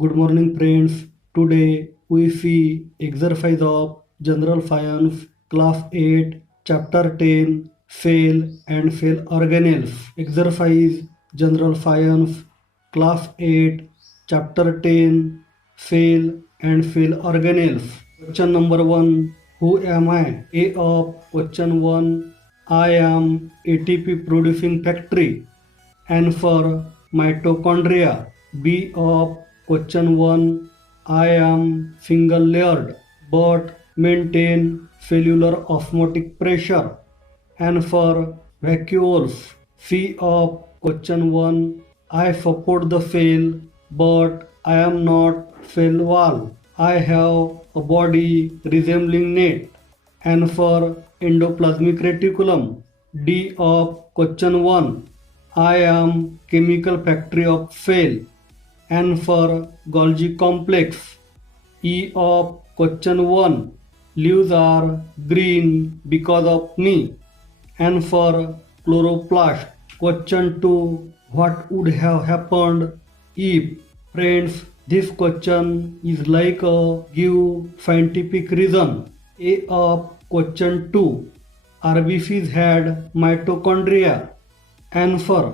Good morning, friends. Today we see exercise of General Science, Class 8, Chapter 10, Cell and Cell Organelles. Exercise General Science, Class 8, Chapter 10, Cell and Cell Organelles. Question number 1. Who am I? A of question 1. I am ATP producing factory. Answer mitochondria. B of question 1. I am single layered but maintain cellular osmotic pressure. Answer vacuoles. C of question 1. I support the cell but I am not cell wall. I have a body resembling net. Answer endoplasmic reticulum. D of question 1. I am chemical factory of cell. Answer Golgi complex. E of question 1. Leaves are green because of me. Answer chloroplast. Question 2. What would have happened if? Friends, this question is like a give scientific reason. A of question 2. RBCs had mitochondria. Answer.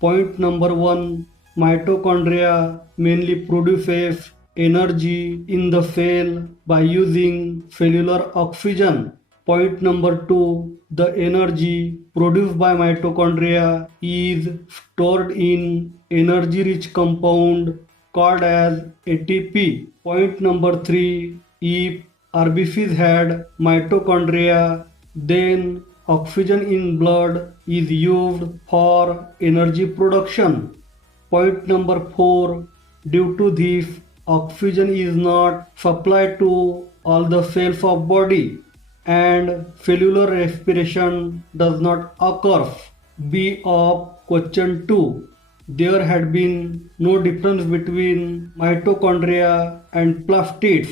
Point number 1. Mitochondria mainly produces energy in the cell by using cellular oxygen. Point number 2. The energy produced by mitochondria is stored in energy-rich compound called as ATP. Point number 3. If RBCs had mitochondria, then oxygen in blood is used for energy production. Point number 4. Due to this, oxygen is not supplied to all the cells of body and cellular respiration does not occur. B of question 2. There had been no difference between mitochondria and plastids.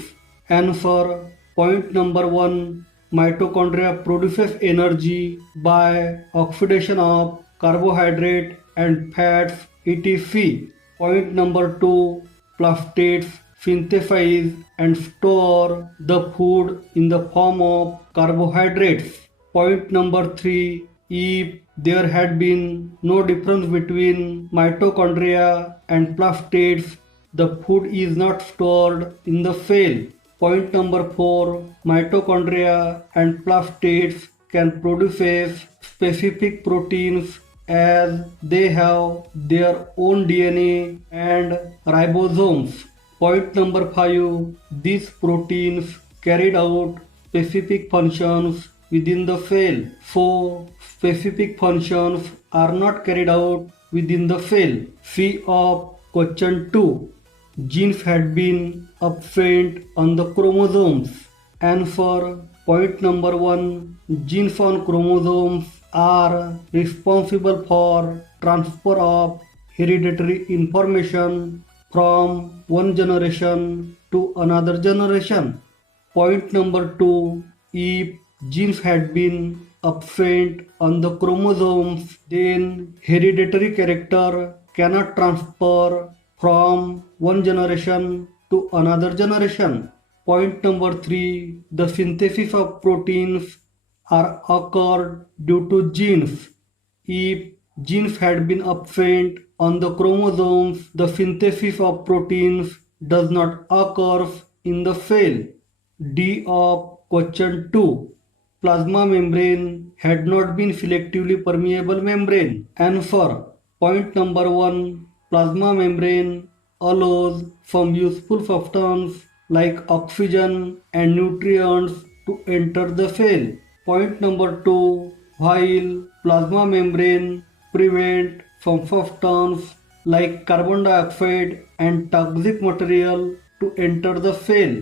Answer. Point number 1. Mitochondria produces energy by oxidation of carbohydrate and fats etc. Point number 2. Plastids synthesize and store the food in the form of carbohydrates. Point number 3. If there had been no difference between mitochondria and plastids, the food is not stored in the cell. Point number 4. Mitochondria and plastids can produce specific proteins as they have their own DNA and ribosomes. Point number 5. These proteins carried out specific functions within the cell. So, specific functions are not carried out within the cell. C of question 2. Genes had been absent on the chromosomes. Answer. Point number 1. Genes on chromosomes are responsible for transfer of hereditary information from one generation to another generation. Point number 2. If genes had been absent on the chromosomes, then hereditary character cannot transfer from one generation to another generation. Point number 3. The synthesis of proteins are occurred due to genes. If genes had been absent on the chromosomes, the synthesis of proteins does not occur in the cell. D of question 2. Plasma membrane had not been selectively permeable membrane. Answer. Point number 1. Plasma membrane allows some useful substance like oxygen and nutrients to enter the cell. Point number 2. While plasma membrane prevent some substance like carbon dioxide and toxic material to enter the cell.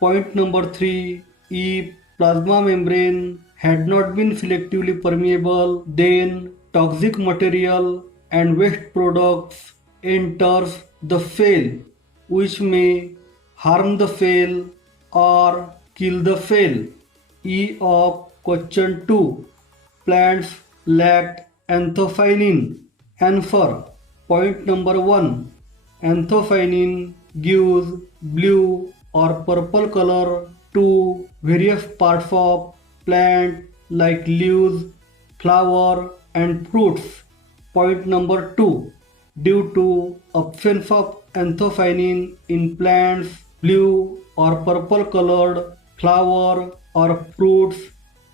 Point number 3. If plasma membrane had not been selectively permeable, then toxic material and waste products enters the cell, which may harm the cell or kill the cell. E of question 2. Plants lack anthocyanin. Answer. Point number 1. Anthocyanin gives blue or purple color to various parts of plant like leaves, flower and fruits. Point number 2. Due to absence of anthocyanin in plants, blue or purple colored flower or fruits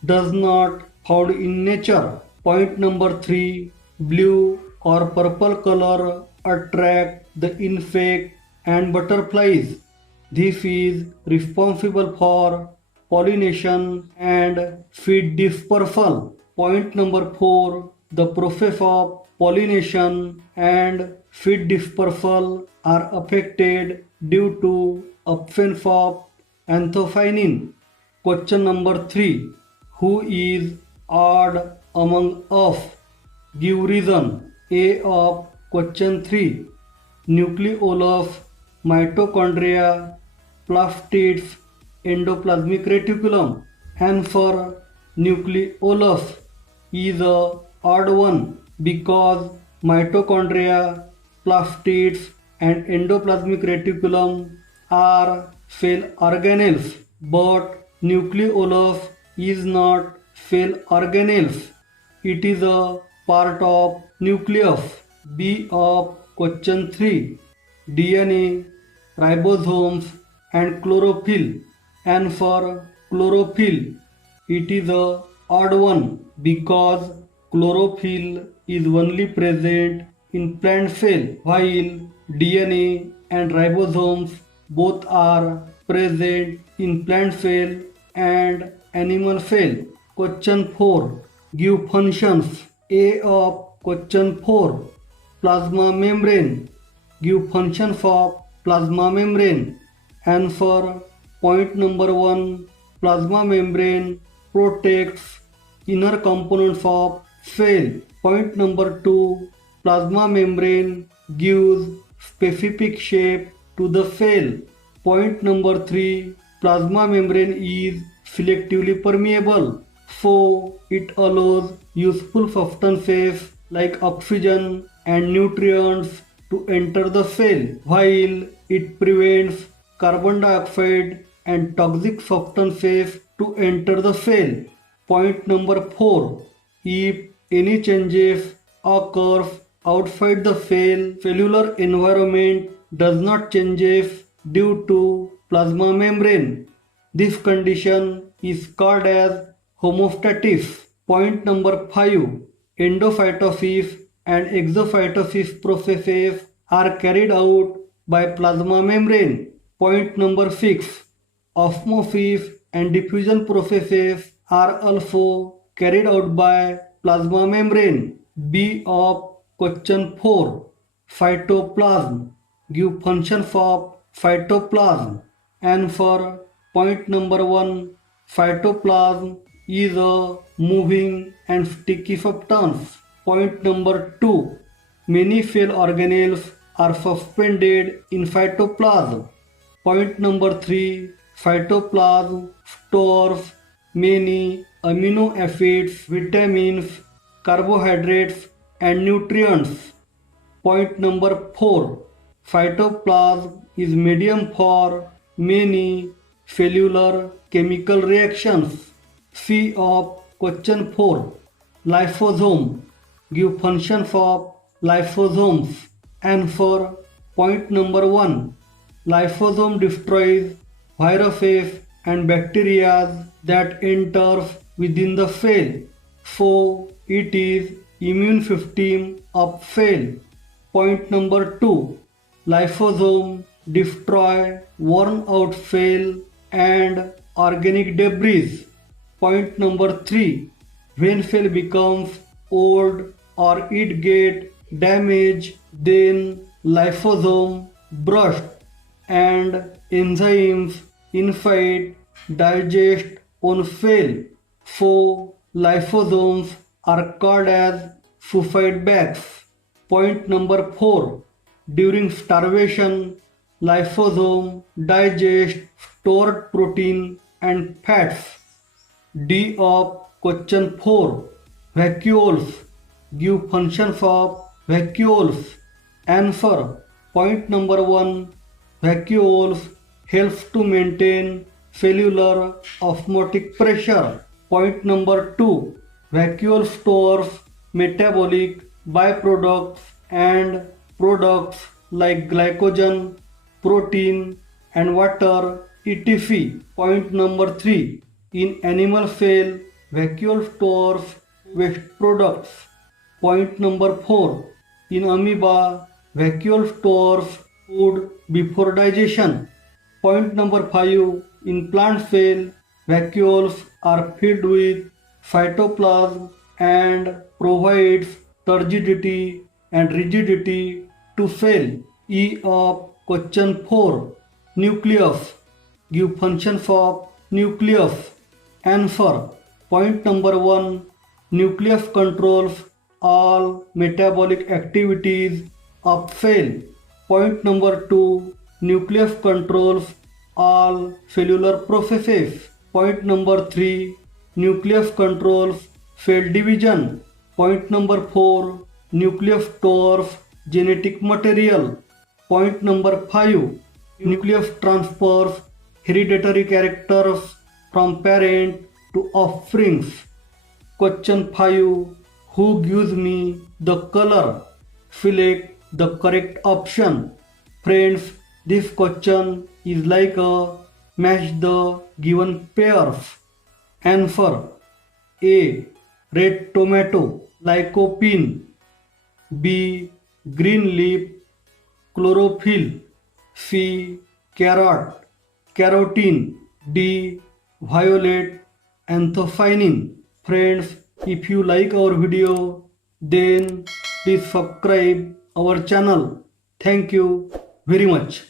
does not found in nature. Point number 3. Blue or purple color attract the insect and butterflies. This is responsible for pollination and seed dispersal. Point number 4. The process of pollination and seed dispersal are affected due to absence of anthocyanin. Question number 3. Who is odd among us? Give reason. A of question 3. Nucleolus, mitochondria, plastids, endoplasmic reticulum. Answer. Nucleolus is a odd one because mitochondria, plastids and endoplasmic reticulum are cell organelles, but nucleolus is not cell organelles. It is a part of nucleus. B of question 3. DNA, ribosomes and chlorophyll. Answer. Chlorophyll. It is a odd one because chlorophyll is only present in plant cell while DNA and ribosomes both are present in plant cell and animal cell. Question 4. Give functions. A of question 4. Plasma membrane. Give functions of plasma membrane. Answer. Point number 1. Plasma membrane protects inner components of cell. Point number 2. Plasma membrane gives specific shape to the cell. Point number 3. Plasma membrane is selectively permeable, so it allows useful substances like oxygen and nutrients to enter the cell, while it prevents carbon dioxide and toxic substances to enter the cell. Point number 4. If any changes occurs outside the cell, cellular environment does not changes due to plasma membrane. This condition is called as homeostasis. Point number 5. Endocytosis and exocytosis processes are carried out by plasma membrane. Point number 6. Osmosis and diffusion processes are also carried out by plasma membrane. B of question 4. Cytoplasm. Give functions of cytoplasm. Answer. Point number 1. Cytoplasm is a moving and sticky substance. Point number 2. Many cell organelles are suspended in cytoplasm. Point number 3. Cytoplasm stores many amino acids, vitamins, carbohydrates and nutrients. Point number 4. Cytoplasm is medium for many cellular chemical reactions. C of question 4. Lysosome. Give functions of lysosomes. Answer. Point number 1. Lysosome destroys viruses and bacteria that enters within the cell, so it is immune system of cell. Point number 2. Lysosome destroy worn out cell and organic debris. Point number 3. When cell becomes old or it get damaged, then lysosome burst and enzymes inside digest on cell. So lysosomes are called as suicide bags. Point number 4. During starvation, lysosome digest stored protein and fats. D of question 4. Vacuoles. Give functions of vacuoles. Answer. Point number 1. Vacuoles helps to maintain cellular osmotic pressure. Point number 2. Vacuole stores metabolic byproducts and products like glycogen, protein and water, etc. Point number 3. In animal cell, vacuole stores waste products. Point number 4. In amoeba, vacuole stores food before digestion. Point number 5. In plant cell, vacuoles are filled with cytoplasm and provides turgidity and rigidity to cell. E of question 4. Nucleus. Give functions of nucleus. Answer. Point number 1. Nucleus controls all metabolic activities of cell. Point number 2. Nucleus controls all cellular processes. Point number 3. Nucleus controls cell division. Point number 4. Nucleus stores genetic material. Point number 5. Nucleus transfers hereditary characters from parent to offsprings. Question 5. Who gives me the color? Select the correct option. Friends, this question is like a match the given pairs. Answer. A. Red tomato, lycopene. B. Green leaf, chlorophyll. C. Carrot, carotene. D. Violet, anthocyanin. Friends, if you like our video, then please subscribe our channel. Thank you very much.